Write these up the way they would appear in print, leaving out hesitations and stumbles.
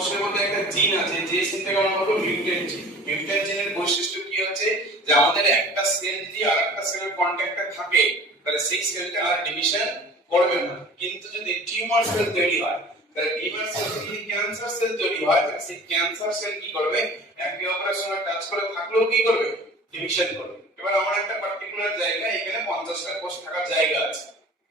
কোষের মধ্যে একটা জিন আছে, যে জিন থেকে আমরা বলবো মিউটেন্ট জিন। মিউটেন্ট জিনের বৈশিষ্ট্য কি হচ্ছে, যে আমাদের একটা সেল যদি আরেকটা সেলের কন্টাক্টে থাকে তাহলে সেই সেলটা আর ডিভিশন করবে না। কিন্তু যদি টিউমার সেল তৈরি হয়, তাহলে টিউমার সেল যদি ক্যান্সার সেল তৈরি হয়, তাহলে সেই ক্যান্সার সেল কি করবে, একে অপরের সঙ্গে টাচ করে থাকলেও কি করবে, ডিভিশন করবে। এবার আমার একটা পার্টিকুলার জায়গা, এখানে 50টা কোষ থাকার জায়গা আছে।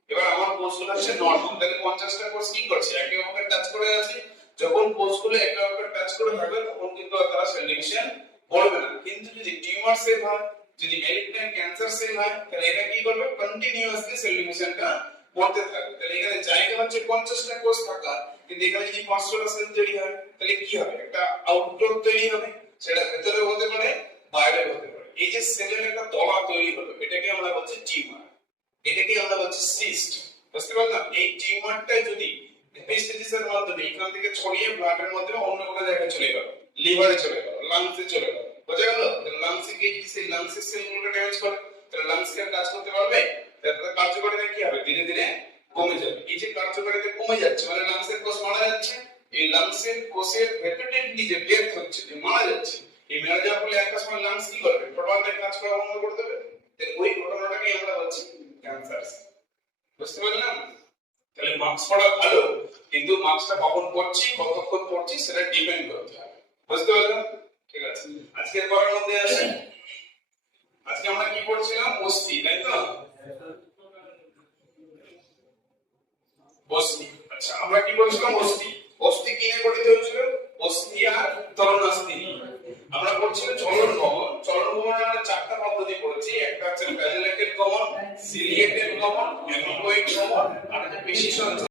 এবার আমার কোষগুলো হচ্ছে নরমাল, তাহলে 50টা কোষ কি করছে, একে অপরকে টাচ করে আছে। যখন কোষগুলো একে অপরকে টাচ করে থাকবে তখন কিন্তু তারা সেল ডিভিশন করবে না। কিন্তু যদি টিউমার সেল হয়, যদি ম্যালিগন্যান্ট ক্যান্সার সেল হয়, তাহলে এটা কি করবে, কন্টিনিউয়াসলি সেল ডিভিশনটা করতে থাকবে। তাহলে এখানে জায়গা হচ্ছে 50টা কোষ থাকা, কিন্তু এখানে যদি 500টা সেল তৈরি হয় তাহলে কি হবে, একটা আউটডোর তৈরি হবে, সেটা ভেতরে হতে পারে বাইরে হতে পারে। এই যে সেলের একটা তলা তৈরি হলো, এটাকে আমরা বলছি টিউমার, এটাকে আমরা বলছি সিস্ট। বুঝতে পারলাম? এই টিউমারটা যদি মেটাস্টেসিসের মাধ্যমে এখান থেকে ছড়িয়ে ব্লাডের মাধ্যমে অন্য কোনো জায়গায় চলে গেল, লিভারে চলে গেল, লাংসে চলে গেল, বোঝা গেল? লাংসে গিয়ে কি সেই লাংসের সেলগুলোকে ড্যামেজ করে, তাহলে লাংস কি কাজ করতে পারবে? তাহলে কার্যকারিতা কি হবে, ধীরে ধীরে কমে যাবে। এই যে কার্যকারিতা কমে যাচ্ছে মানে লাংসের কোষ মারা যাচ্ছে, এই লাংসের কোষের রেপিটেডলি যে ডেথ হচ্ছে, যে মারা যাচ্ছে, এই মারা যাওয়ার ফলে একটা সময় লাংস কি করবে, টোটালটা কাজ করা বন্ধ করে দেবে। ওই ঘটনাটাকে আমরা বলছি ক্যান্সার। বুঝতে পারলাম? তাহলে মার্কস পড়া ভালো, কিন্তু মার্কসটা কখন পড়ছি, কতক্ষণ পড়ছি, সেটা ডিপেন্ড করতে হবে। বুঝতে পারলাম? ঠিক আছে, আজকের পড়ার মধ্যে আছে, আজকে আমরা কি পড়ছিলাম, অস্থি, তাই তো? অস্থি। আচ্ছা, আমরা কি বলছিলাম, অস্থি। অস্থি কি নিয়ে গঠিত হয়েছিল, অস্থি আর তরণাস্থি। আমরা পড়ছিলাম চলন ভবন। চলন ভবনে আমরা 4টা পদ্ধতি পড়েছি, একটা হচ্ছে ফ্ল্যাজেলেটেড কমন, সিলিয়েটেড কমন, অ্যামিবোয়েড কমন, আর একটা পেশি সঞ্চালন।